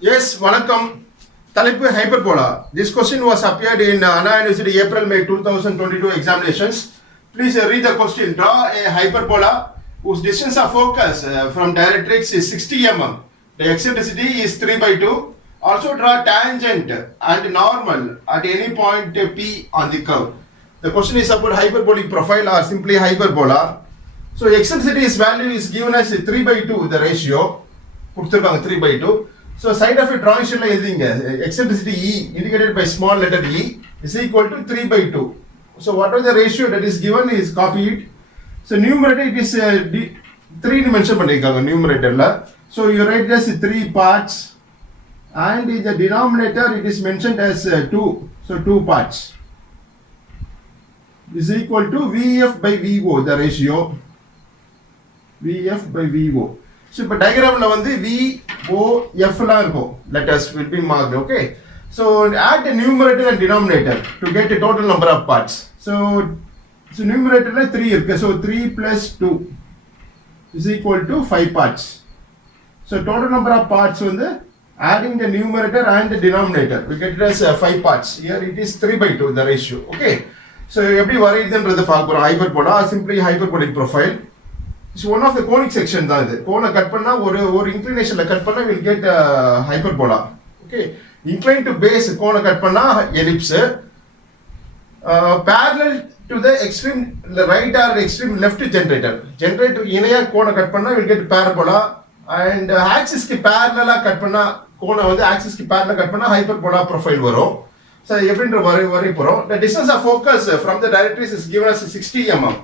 Yes, Vanakkam. Talipu Hyperbola. This question was appeared in Anna University April-May 2022 examinations. Please read the question. Draw a hyperbola whose distance of focus from directrix is 60 mm. The eccentricity is 3 by 2. Also draw tangent and normal at any point P on the curve. The question is about hyperbolic profile or simply hyperbola. So eccentricity's value is given as 3 by 2, the ratio. 3 by 2. So side of a drawing sheet eccentricity E indicated by small letter E is equal to 3 by 2. So whatever the ratio that is given is copied. So numerator it is 3 mention numerator. So you write this 3 parts and in the denominator it is mentioned as 2. So 2 parts is equal to VF by VO, the ratio VF by VO. So இப்போ diagramல வந்து V O F லாம் இருக்கும். Letters will be marked, okay? So add the numerator and denominator to get the total number of parts. So numeratorல 3 இருக்கு. So 3 plus 2 is equal to 5 parts. So total number of parts வந்து adding the numerator and the denominator we get it as 5 parts. Here it is 3 by 2 the ratio, okay? So எப்படி வரையுதுன்றது பார்க்கிறோம். Hyperbola or simply hyperbolic profile. It's one of the conic section தான் இது. Konai cut பண்ணா ஒரு inclinationல cut பண்ணா we'll get hyperbola. Okay. Incline to base கோணை cut பண்ணா ellipse. Parallel to the extreme right or extreme left generator. Generator இணையா Konai cut பண்ணா we'll get parabola and axis க்கு parallel கட் பண்ணா கோணை வந்து axis க்கு parallel கட் பண்ணா hyperbola profile வரும். So எப்படின்ற வரை போறோம். The distance of focus from the directrix is given as 60 mm.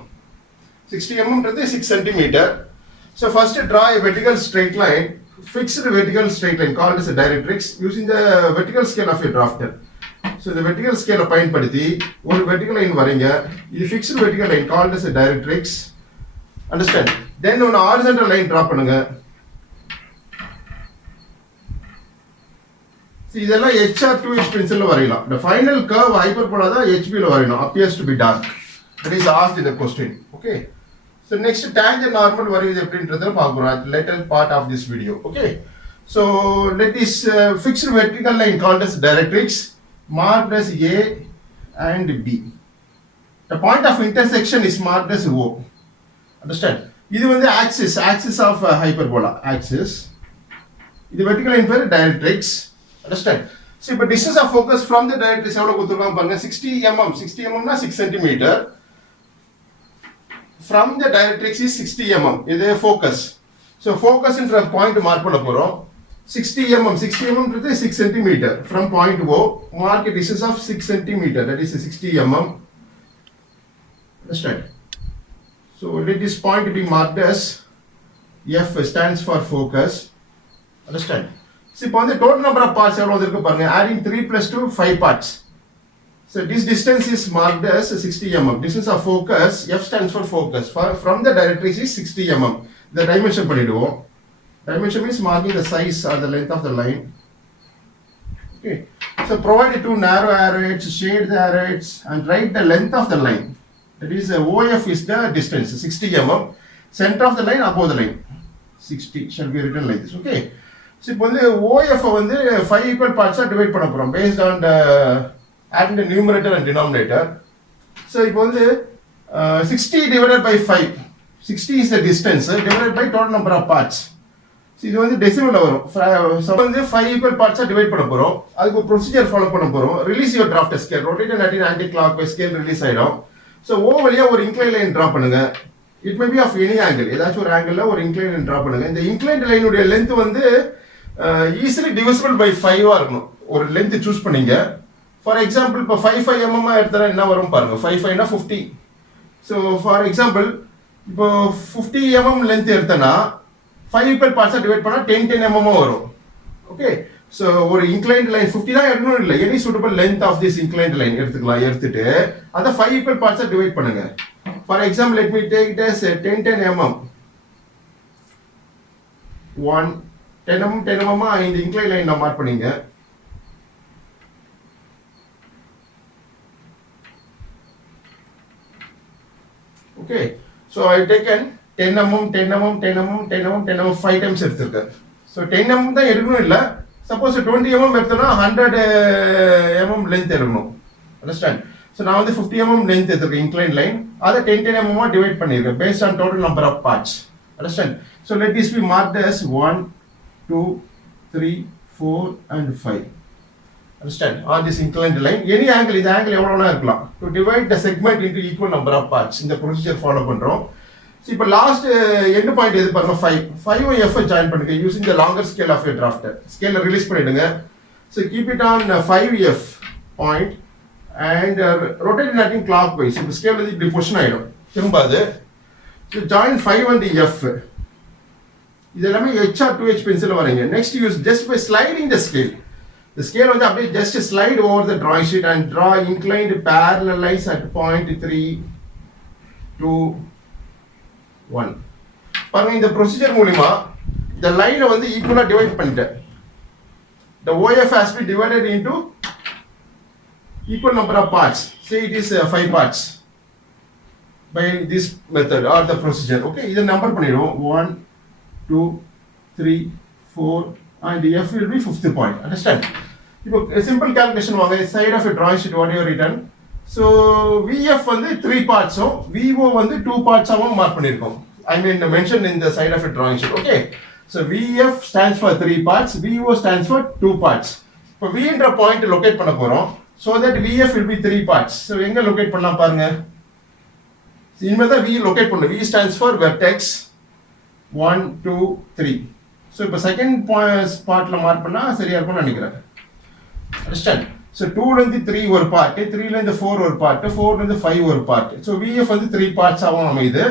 60 mm is 6 cm. So first draw a vertical straight line, fixed vertical straight line called as a directrix using the vertical scale of a drafter. So the vertical scale பயன்படுத்தி ஒரு vertical line வரைங்க. இது fixed vertical line called as a directrix. Understand? Then one horizontal line draw பண்ணுங்க. So இதெல்லாம் HR 2H pencil வரையலாம். The final curve hyperbola தான் HB ல வரையணும். Appears to be dark. That is asked in the question. Okay. So next tangent normal வரையுது எப்படின்றத பார்க்கிறோம். Later part of this video. Okay. So let this fixed vertical line called as directrix marked as A and B. The point of intersection is marked as O. Understand? இது வந்து axis of hyperbola axis. இது vertical line பேரு directrix. Understand? So இப்போ distance of focus from the directrix எவ்வளவு கொடுத்திருக்காங்க பாருங்க 60 mm. 60 mm னா 6 cm. From the directrix is 60 mm. இது focus. So focus என்ற point mark பண்ண போறோம். 60 mm. 60 mm is 6 cm. From point O, mark a distance of 6 cm. That is 60 mm. Understand? So let this point be marked as F stands for focus. Understand? So இப்போ வந்து total number of parts எவ்வளவு இருக்கு பாருங்க. Adding 3 plus 2, 5 parts. So this distance is marked as 60 mm. Distance of focus, F stands for focus. From the directrix is 60 mm. The dimension பண்ணிடுவோம். Dimension means marking the size or the length of the line. Okay. So provide 2 narrow arrowheads, shade the arrowheads and write the length of the line. That is OF is the distance, 60 mm. Center of the line above the line. 60 shall be written like this. Okay. So இப்போ வந்து OF வந்து 5 equal parts divide பண்ண போறோம் based on the adding the numerator and denominator. So இப்போ வந்து 60 divided by 5. 60 is the distance divided by total number of parts. So இது வந்து decimal வரும். So வந்து 5 equal parts divide பண்ண போறோம். அதுக்கு ஒரு procedure follow பண்ண போறோம். Release your drafter scale. Rotate and at anti-clockwise scale release ஆயிடும். So O வழியா ஒரு inclined line draw பண்ணுங்க. It may be of any angle. ஏதாச்சும் ஒரு angle-ல ஒரு inclined line draw பண்ணுங்க. இந்த inclined line உடைய length வந்து easily divisible by 5 ஆ இருக்கணும். ஒரு length choose பண்ணீங்க. For example, இப்போ 5 mm எடுத்தா என்ன வரும் பாருங்க. 5 னா 50. So for example, இப்போ 50 mm length எடுத்தனா 5 equal parts divide பண்ணா 10 mm வரும். Okay. So ஒரு inclined line 50 தான் எடுக்கணும் இல்ல. Any suitable length of this inclined line எடுத்துக்கலாம். எடுத்துட்டு அத 5 equal parts divide பண்ணுங்க. For example, let me take it as 10 mm. 1 10 mm இந்த inclined line நான் மார்க் பண்ணீங்க. Okay, so I taken 10 mm 5 times எடுத்துருக்கேன். So 10 mm தான் எடுக்கணும் இல்ல, Suppose 20 mm எடுத்தோம்னா 100 mm length எடுக்கணும். Understand? So நான் வந்து 50 mm length எடுத்துருக்கேன் inclined line. அதை 10 mm divide பண்ணியிருக்கேன் based on total number of parts. Understand? So let this be marked as 1, 2, 3, 4 and 5. Understand? On this inclined line, any angle, இந்த angle எவ்வளோனா இருக்கலாம். To divide the segment into equal number of parts. இந்த procedure follow பண்றோம். So இப்போ last end point எது பாருங்க 5. 5 F join பண்ணுங்க using the longer scale of your drafter. Scale release பண்ணிடுங்க. So keep it on 5F point and rotate it in clockwise. இந்த scale வந்து இப்படி position ஆயிடும். திரும்ப அது. So join 5 and F. இது எல்லாமே H or 2H pencil வரீங்க. Next use just by sliding the scale. The scale வந்து அப்படியே just slide over the drawing sheet and draw inclined parallel lines at point 3, 2, 1. பாருங்க இந்த procedure மூலமா இந்த line வந்து equal divide பண்ணிட்டேன். The OF has to be divided into equal number of parts. Say it is 5 parts by this method or the procedure. Okay, இதை number பண்ணிடுவோம் 1, 2, 3, 4 and F will be 5th point. Understand? இப்போ simple calculation வாங்க side of a drawing sheet what you written. So VF வந்து 3 parts VO வந்து 2 parts mark பண்ணிருக்கோம். I mean mentioned in the side of a drawing sheet. Okay. So VF stands for 3 parts, VO stands for 2 parts. இப்போ V என்ற point locate பண்ண போறோம். So that VF will be 3 parts. So எங்க locate பண்ணலாம் பாருங்க. இனிமே தான் V locate பண்ணணும். V stands for vertex 1, 2, 3. So இப்போ செகண்ட் ஸ்பாட்ல மார்க் பண்ணா சரியா இருக்கும்னு நினைக்கிறேன். Understand? So 2 ல இருந்து 3 ஒரு பார்ட், 3 ல இருந்து 4 ஒரு பார்ட், 4 ல இருந்து 5 ஒரு பார்ட். So VF வந்து 3 பார்ட்ஸ் ஆகும் அமையுது.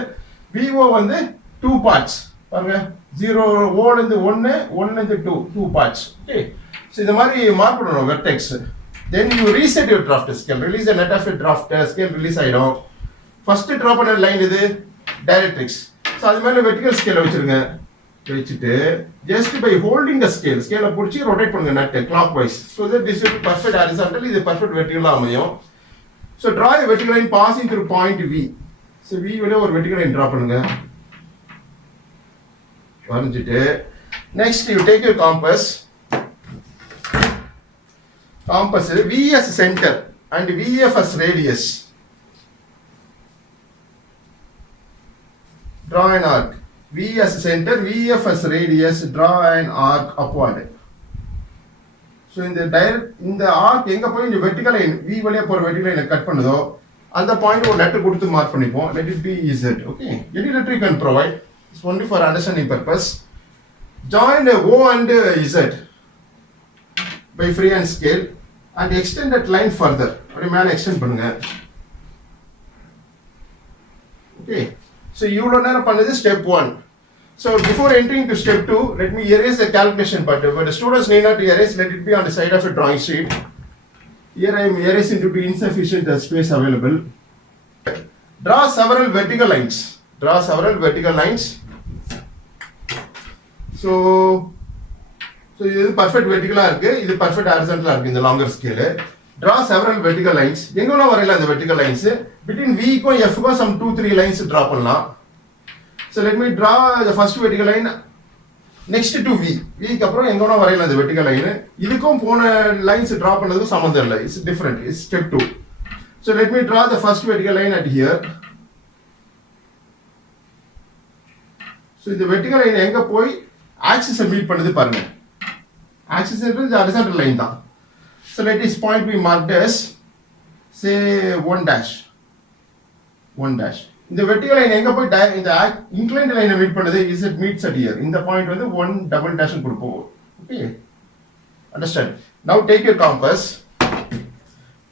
VO வந்து 2 பார்ட்ஸ். பாருங்க 0 O ல இருந்து 1, 1 ல இருந்து 2 பார்ட்ஸ். Okay. So இந்த மாதிரி மார்க் பண்ணனும் vertex. Then you reset your draft scale. Release the net of your draft scale release ஆயிடும். First draw பண்ண லைன் இது டைரக்ட்ரிக்ஸ். So அது மேல வெர்டிகல் ஸ்கேல் வச்சிருங்க. வச்சிட்டு just by holding the scale புடிச்சு rotate பண்ணுங்க nut clockwise so that this will be perfect horizontal இது perfect vertical அமையும். So draw a vertical line passing through point V. So V வழியா ஒரு vertical line draw பண்ணுங்க. வரைஞ்சிட்டு next you take your compass V as center and VF as radius. Draw an arc. V as center, VF as radius, draw an arc upward. So in the arc எங்க போய் இந்த vertical line V வழியா போற vertical line cut பண்ணுதோ அந்த point ஒரு letter கொடுத்து mark பண்ணிப்போம். Let it be Z. Okay. Any letter you can provide. It's only for understanding purpose. Join O and Z by freehand scale and extend that line further. அப்படியே மேல extend பண்ணுங்க. Okay. So இவ்வளோ நேரம் பண்ணது step 1. So before entering to step 2, let me erase the calculation part. But the students need not erase, let it be on the side of a drawing sheet. Here I am erasing due to insufficient space available. Draw several vertical lines. Draw several vertical lines. So இது perfect vertical இருக்கு, இது perfect horizontal இருக்கு இந்த longer scale. Draw several vertical lines. எங்கெல்லாம் வரையலாம் இந்த vertical lines? Between V க்கும் F க்கும் some 2-3 lines draw பண்ணலாம். So let me draw the first vertical line next to V. V க்கு அப்புறம் எங்கெல்லாம் வரையலாம் இந்த vertical line. இதுக்கும் போன lines draw பண்ணதுக்கு சம்பந்தம் இல்லை. It's different. It's step 2. So let me draw the first vertical line at here. So இந்த vertical line எங்க போய் axis meet பண்ணுது பாருங்க. Axis is horizontal line தான். So let this point be marked as say 1 dash. 1 dash. இந்த vertical line எங்க போய் இந்த inclined line மீட் பண்ணுது is it meets at here. இந்த point வந்து 1 double dash னு கொடுப்போம். Okay. Understand? Now take your compass.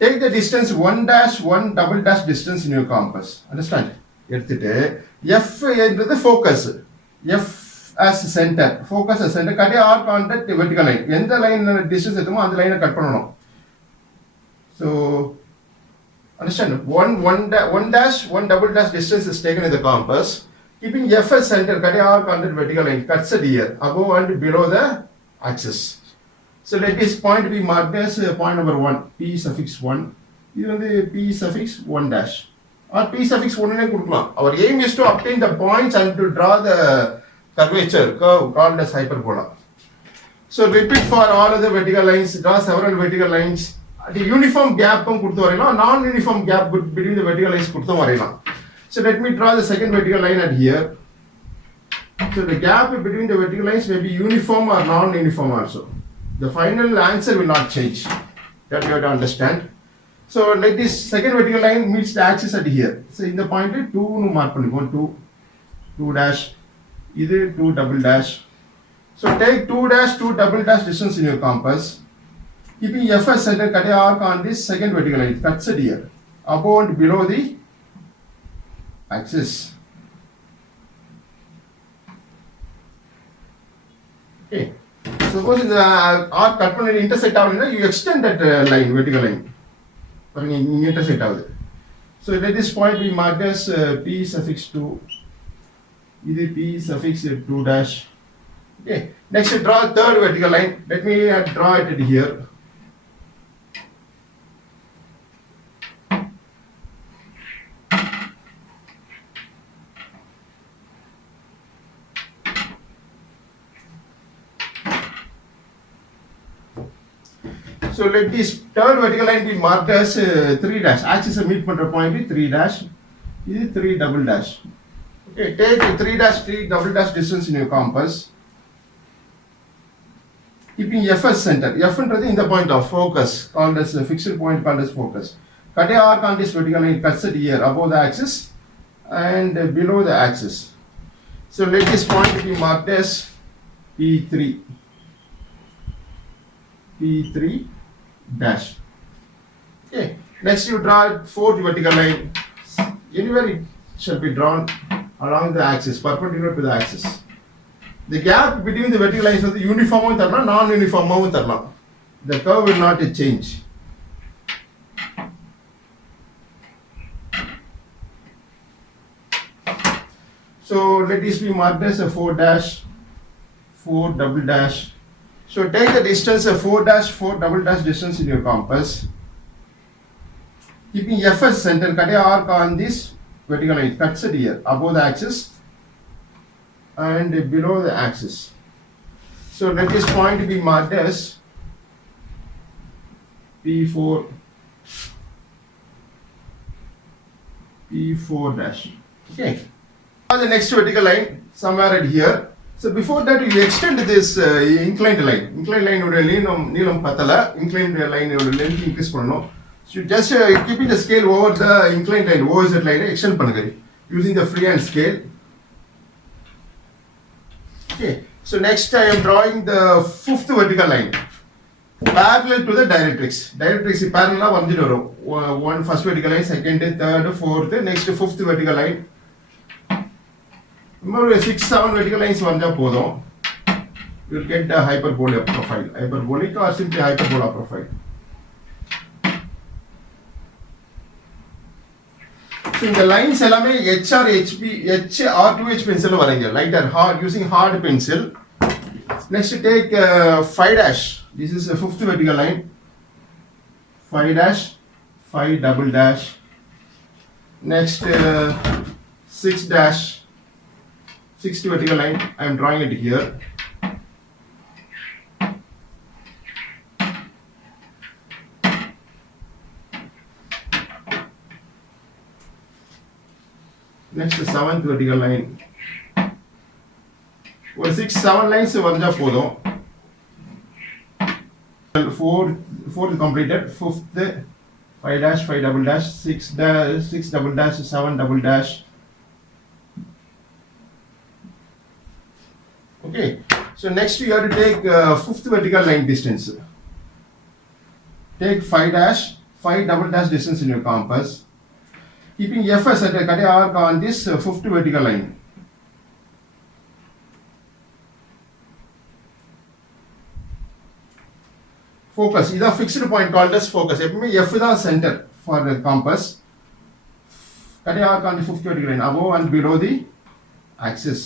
Take the distance 1 dash 1 double dash distance in your compass. Understand? எடுத்துட்டு F என்றது focus. F as center. Focus as center. cut a arc on that vertical line. எந்த line distance எடுத்தோமோ அந்த லைனை cut பண்ணனும். So understand? One dash, one double dash distance is taken in the compass. Keeping F as center, cut a arc on that vertical line. Cuts it here, above and below the axis. So let this point be marked as point number 1, P suffix 1. This is P suffix 1 dash. Or P suffix 1 ne kudukkalam. Our aim is to obtain the points and to draw the curve called as hyperbola. So repeat for all other vertical lines, draw several vertical lines. The uniform gap கொடுத்து வரையலாம், non-uniform gap between the vertical lines கொடுத்து வரையலாம். So let me draw the second vertical line at here. So the gap between the vertical lines may be uniform or non-uniform also. The final answer will not change. That you have to understand. So let this second vertical line meets the axis at here. So in the point 2 nu mark பண்ணிக்கோம், 2 dash, இது 2 double dash. So take 2 dash, 2 double dash distance in your compass. Keeping F as center, cut a arc on this second vertical line. Cuts it here, above and below the axis. Okay. Suppose the arc cut பண்ணி intersect ஆகலைன்னா, you extend that line, vertical line. பாருங்க, இங்க intersect ஆகுது. So let this point be marked as P suffix 2. இது P suffix 2 dash. Okay. Next, draw third vertical line. Let me draw it here. So let this third vertical line be marked as 3 dash. Axis meet பண்ற point 3 dash. This is 3 double dash. Okay, take 3 dash 3 double dash distance in your compass. Keeping F as center. F என்றது இந்த point of focus, called as a fixed point, called as focus. Cut a arc on this vertical line, cuts it here above the axis and below the axis. So let this point be marked as P3. P3 dash. Okay. Next, you draw fourth vertical line. Anywhere it shall be drawn along the axis, perpendicular to the axis. The gap between the vertical lines is uniform or non-uniform. The curve will not change. So let this be marked as a 4 dash, 4 double dash. So take the distance of 4 dash, 4 double dash distance in your compass. Keeping F as center, cut a arc on this vertical line, cuts it here above the axis and below the axis. So let this point be marked as P4 dash. Okay. On the next vertical line, somewhere at here. So before that, you extend this inclined line. Inclined line oda neelam pathala, inclined line oda length increase பண்ணனும். So just keeping the scale over the inclined line, OZ line extend பண்ணுங்க using the freehand scale. Okay. So next I am drawing the fifth vertical line parallel to the directrix. Directrix parallel வரைஞ்சிட்டு வரும். One first vertical line, second, third, fourth, next fifth vertical line. Remember 6-7 vertical lines வரைஞ்சா போதும். You will get the hyperbola profile, hyperbolic or simply hyperbola profile. So இந்த lines எல்லாமே HR, HB, HR2H pencil வரைங்க. Lighter, hard, using hard pencil. Next take 5 dash. This is a fifth vertical line. 5 dash, 5 double dash. Next 6 dash. 6th vertical line, I am drawing it here. Next 7th vertical line. Or 6-7 lines வரைஞ்சா போதும். 4th completed. 5th 5 dash, 5 double dash, 6 dash, 6 double dash, 7 double dash. Okay. So next you have to take 5th vertical line distance. Take 5 dash, 5 double dash distance in your compass. Keeping F as at a cut arc on this 5th vertical line. Focus. This is a fixed point called as focus. F is the center for the compass. Cut arc on the 5th vertical line above and below the axis.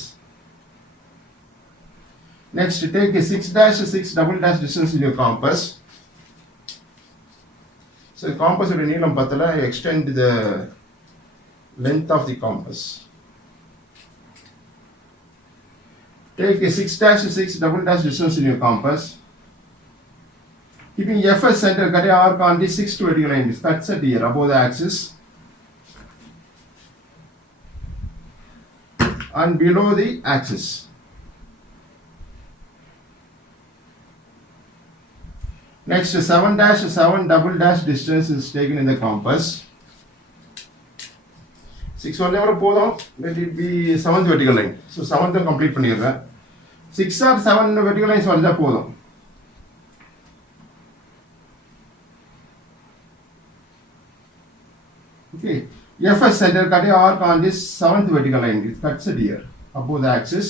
Next, take a 6 dash, 6 double dash distance in your compass. So the compass oda neelam pathala, extend the length of the compass. Take a 6 dash 6 double dash distance in your compass. Keeping F as center, cut a arc on the 6 to vertical line. Cuts at here above the axis and below the axis. Next, 7 dash 7 double dash distance is taken in the compass. 6 one never podum, let it be 7th vertical line. So 7th complete பண்ணிடுறேன். 6 or 7 vertical lines வரைஞ்சா போதும். Okay, F as center, cut a arc on this 7th vertical line. It cuts it here above the axis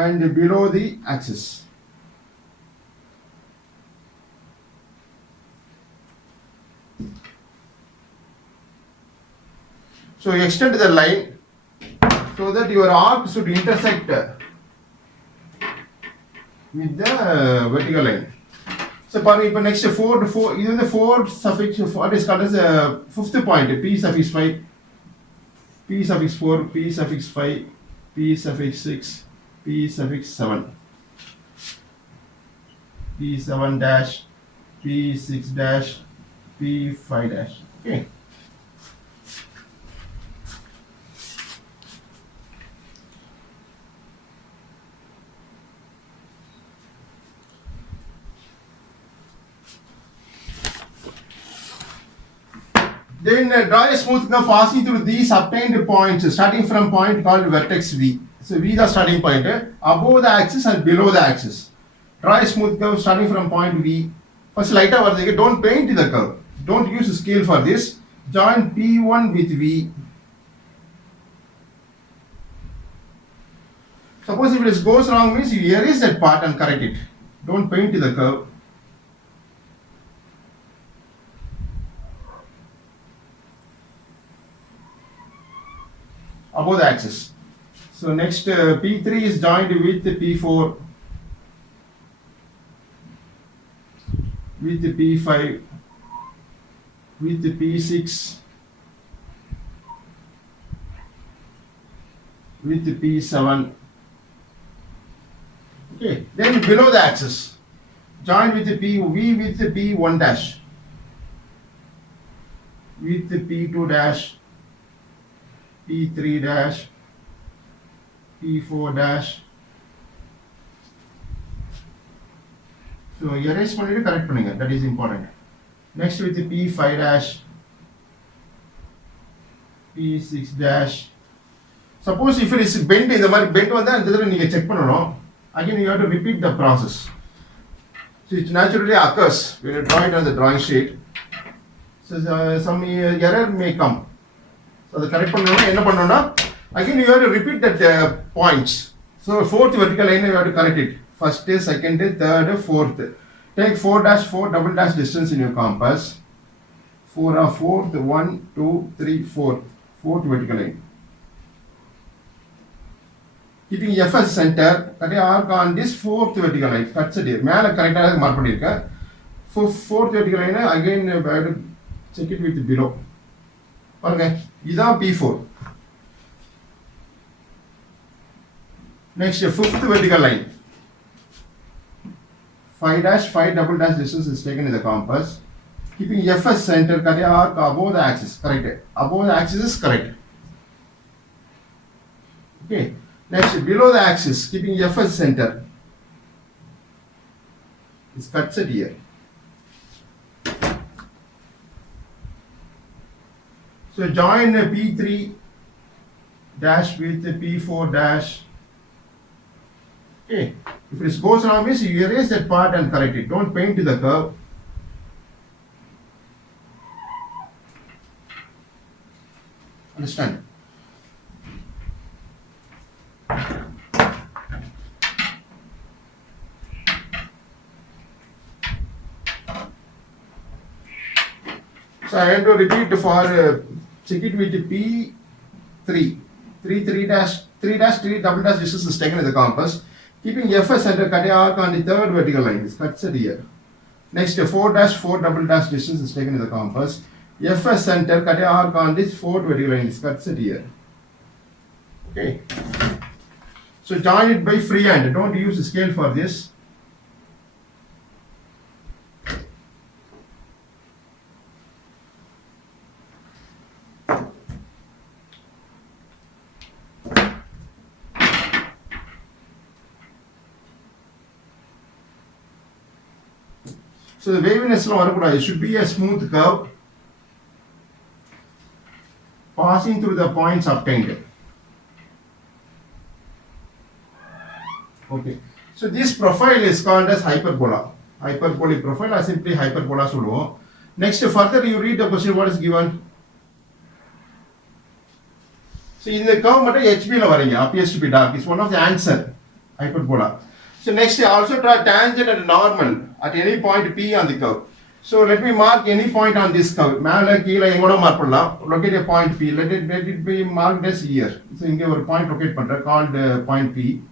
and below the axis. So you extend the line so that your arc should intersect with the vertical line. So for next 4 to 4, even the 4 suffix, what is called as a 5th point, P suffix 5, P suffix 4, P suffix 5, P suffix 6, P suffix 7, P7 dash, P6 dash, P5 dash. Okay. Then draw a smooth curve passing through these obtained points, starting from point called vertex V. So V is the starting point, above the axis and below the axis. Draw a smooth curve starting from point V. First light over there, don't paint the curve. Don't use scale for this. Join P1 with V. Suppose if it goes wrong means you erase that part and correct it. Don't paint the curve. Above the axis. So next P3 is joined with P4, with P5, with P6, with P7. Okay, then below the axis, join with V with P1 dash, with P2 dash, P3 dash, P4 dash. So erase பண்ணிட்டு correct பண்ணுங்க, that is important. Next with the P5 dash, P6 dash. Suppose if it is bent, இந்த மாதிரி bent வந்தா இந்த தடவை நீங்க check பண்ணணும். Again you have to repeat the process. So it naturally occurs when you draw it on the drawing sheet. So some error may come. So the correct பண்ணனும்னா என்ன பண்ணனும்னா again you have to repeat that points. So 4th vertical line you have to correct it. First, second, third, 4th. Take 4 dash 4 double dash distance in your compass. 4 of 4th, 1, 2, 3, 4th. 4th vertical line. Keeping F as center, cut a arc on this 4th vertical line. Cuts it here. மேல கரெக்ட்டா mark பண்ணிருக்கேன். 4th vertical line again you have to check it with below. பாருங்க இதான் P4. Next 5th vertical line. 5 dash 5 double dash distance is taken in the compass. Keeping F as center, cut a arc above the axis. Correct. Above the axis is correct. Okay. Next below the axis, keeping F as center. It cuts it here. So join P3 dash with P4 dash. Okay, if it goes wrong means you erase that part and correct it. Don't paint the curve. Understand? So I have to repeat for check it with P3. 3 dash 3 double dash distance is taken in the compass. Keeping F as center, cut a arc on the 3rd vertical line. This cuts it here. Next 4 dash 4 double dash distance is taken in the compass. F as center, cut a arc on this 4th vertical line. This cuts it here. Okay. So join it by freehand. Don't use the scale for this. So the waviness it should be a smooth curve passing through the points obtained. Okay. So this profile is called as hyperbola. Hyperbolic profile or simply hyperbola solo. Next, further you read the question what is given. So in the curve HB appears to be dark. It's one of the answer. Hyperbola. So next also draw tangent and normal at any point P on the curve. So let me mark any point on this curve. Locate a point P. Let it be marked as here. So in a point locate called point P.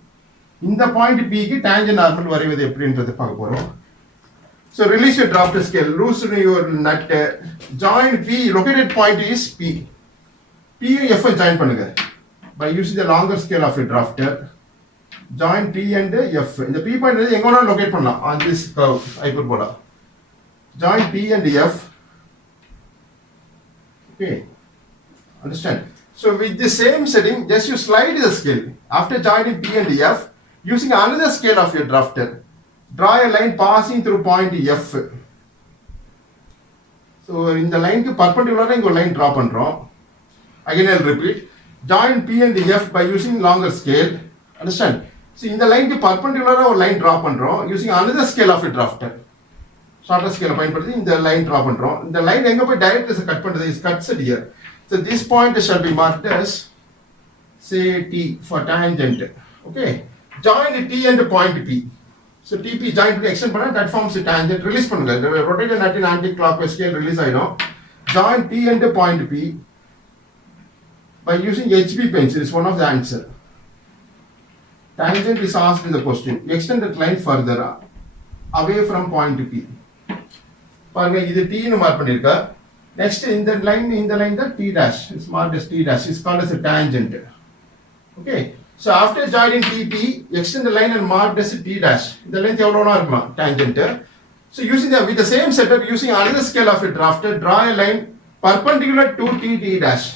In the point P ki tangent normal varivadhu eppdiன்றதை பார்க்க போறோம். So release your drafter scale, loosen your nut, join P, located point is P. P F join பண்ணுங்க. By using the longer scale of a drafter, join P and F. இந்த P point எங்க வேணாலும் locate பண்ணலாம் on this curve hyperbola. Join P and F. Okay. Understand? So with the same setting, just you slide the scale. After joining P and F, using another scale of your drafter, draw a line passing through point F. So in the line perpendicular line draw பண்றோம். Again I'll repeat. Join P and F by using longer scale. Understand? So in the line perpendicular line draw பண்றோம் using another scale of a drafter. Shorter scale பயன்படுத்தி இந்த line draw பண்றோம். இந்த line எங்க போய் direct cut பண்றது is cut set here. So this point shall be marked as say T for tangent. Okay. Join T and point P. So TP join to extend panna that forms a tangent. Release பண்ணுங்க. Rotate the nut in anti-clockwise scale release ஆயிடும். Join T and point P by using HB pencil is one of the answer. Tangent is asked in the question. Extend that line further away from point P. பாருங்க இது T னு mark பண்ணிருக்க. Next in the line that T dash is marked as T dash is called as a tangent. Okay. So after joining TP, extend the line and mark as T dash. The length tangent. So using with the same setup, using another scale of a drafter, draw a line perpendicular to T dash.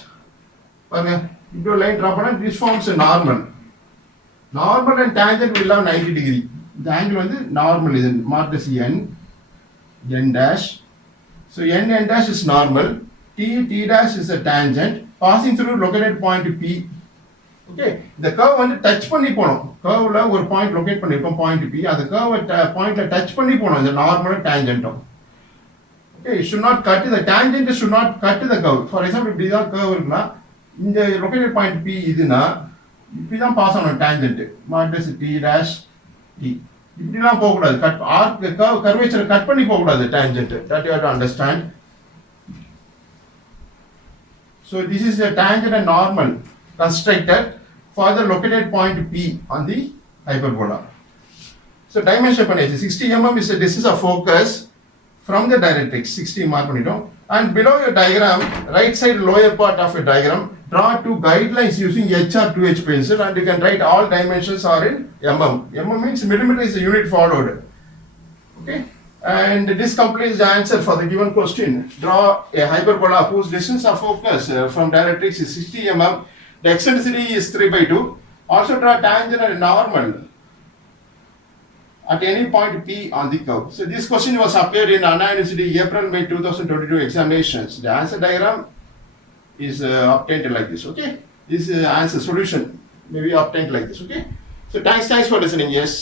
Into a line drop this forms a normal. Normal and tangent will have 90 degree. The angle is normal is marked as N dash. So N dash is normal. T dash is a tangent passing through located point P. Okay, the curve வந்து touch பண்ணி போணும். கர்வ்ல ஒரு point locate பண்ணிருக்கோம் point P. அந்த curve பாயிண்ட்ல touch பண்ணி போணும் இந்த normal டான்ஜென்ட்டும். Okay, it should not cut the tangent should not cut the curve. For example, இப்படி தான் கர்வ் இருக்குனா இந்த லொகேட்டட் பாயிண்ட் P இதுனா இப்படி தான் பாஸ் ஆகணும் tangent. Mark T dash T. இப்படிலாம் போக கூடாது. கட் ஆர்க் கர்வேச்சர் கட் பண்ணி போக கூடாது tangent. That you have to understand. So this is the tangent and normal constructed for the located point P on the hyperbola. So dimension பண்ணேன் 60 mm is the distance of focus from the directrix 60 mark பண்ணிட்டோம். And below your diagram, right side lower part of your diagram, draw two guidelines using H or 2H pencil and you can write all dimensions are in mm. Mm means millimeter is the unit followed. Okay. And this completes the answer for the given question. Draw a hyperbola whose distance of focus from directrix is 60 mm. The eccentricity is 3/2. Also draw tangent and normal at any point P on the curve. So this question was appeared in Anna University April-May 2022 examinations. The answer diagram is obtained like this. Okay. This answer solution may be obtained like this. Okay. So thanks for listening. Yes.